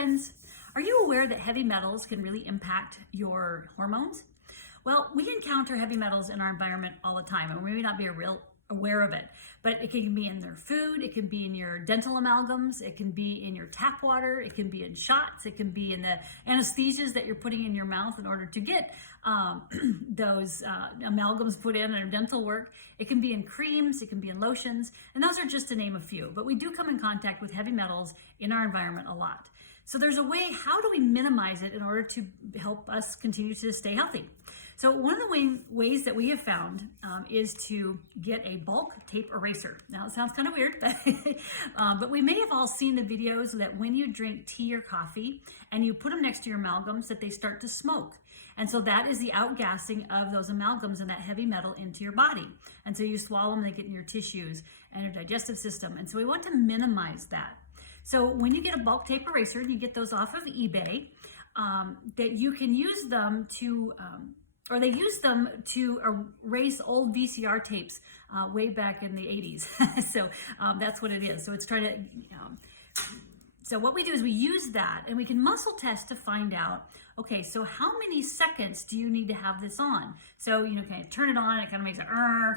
friends. Are you aware that heavy metals can really impact your hormones? Well, we encounter heavy metals in our environment all the time, and we may not be aware of it, but it can be in their food, it can be in your dental amalgams, it can be in your tap water, it can be in shots, it can be in the anesthesias that you're putting in your mouth in order to get those amalgams put in or dental work. It can be in creams, it can be in lotions, and those are just to name a few, but we do come in contact with heavy metals in our environment a lot. So there's a way, how do we minimize it in order to help us continue to stay healthy? So one of the ways that we have found is to get a bulk tape eraser. Now it sounds kind of weird, but we may have all seen the videos that when you drink tea or coffee and you put them next to your amalgams that they start to smoke. And so that is the outgassing of those amalgams and that heavy metal into your body. And so you swallow them, they get in your tissues and your digestive system. And so we want to minimize that. So when you get a bulk tape eraser, and you get those off of eBay, that you can use them to, or they use them to erase old VCR tapes way back in the 80s. So that's what it is. So it's trying to, so what we do is we use that and we can muscle test to find out, okay, so how many seconds do you need to have this on? So, kind of turn it on, it kind of makes a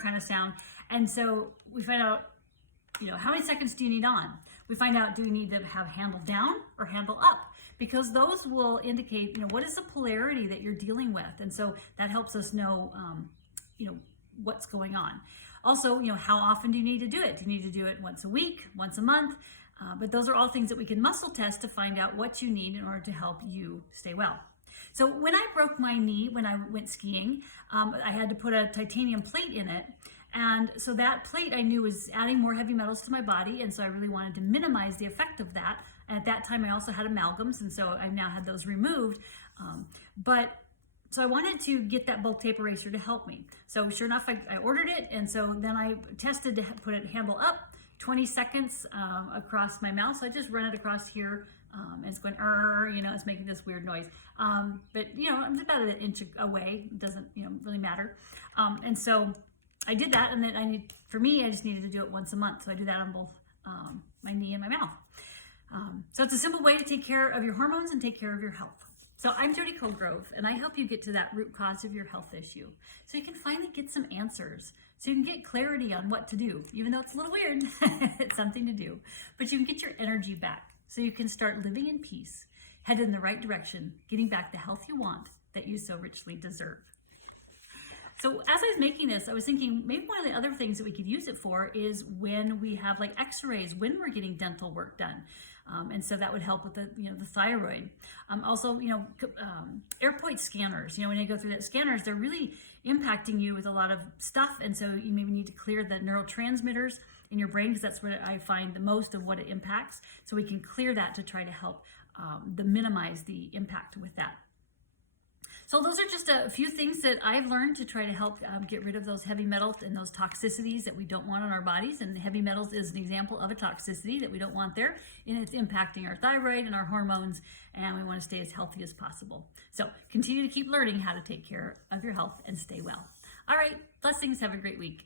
kind of sound. And so we find out, how many seconds do you need on? We find out, do we need to have handle down or handle up? Because those will indicate, what is the polarity that you're dealing with? And so that helps us know, what's going on. Also, how often do you need to do it? Do you need to do it once a week, once a month? But those are all things that we can muscle test to find out what you need in order to help you stay well. So when I broke my knee, when I went skiing, I had to put a titanium plate in it. And so that plate I knew was adding more heavy metals to my body, and so I really wanted to minimize the effect of that. And at that time I also had amalgams, and so I've now had those removed. So I wanted to get that bulk tape eraser to help me. So sure enough, I ordered it, and so then I tested to put it handle up, 20 seconds across my mouth. So I just run it across here, and it's going, it's making this weird noise. But I'm about an inch away, it doesn't, really matter. And so I did that, and then I just needed to do it once a month. So I do that on both my knee and my mouth. So it's a simple way to take care of your hormones and take care of your health. So I'm Jody Colgrove, and I help you get to that root cause of your health issue, so you can finally get some answers, so you can get clarity on what to do. Even though it's a little weird, it's something to do, but you can get your energy back, so you can start living in peace, headed in the right direction, getting back the health you want that you so richly deserve. So as I was making this, I was thinking maybe one of the other things that we could use it for is when we have like x-rays, when we're getting dental work done. And so that would help with the thyroid. Also, AirPoint scanners, when they go through that scanners, they're really impacting you with a lot of stuff. And so you maybe need to clear the neurotransmitters in your brain, because that's where I find the most of what it impacts. So we can clear that to try to help minimize the impact with that. So those are just a few things that I've learned to try to help get rid of those heavy metals and those toxicities that we don't want in our bodies. And heavy metals is an example of a toxicity that we don't want there. And it's impacting our thyroid and our hormones, and we want to stay as healthy as possible. So continue to keep learning how to take care of your health and stay well. All right, blessings. Have a great week.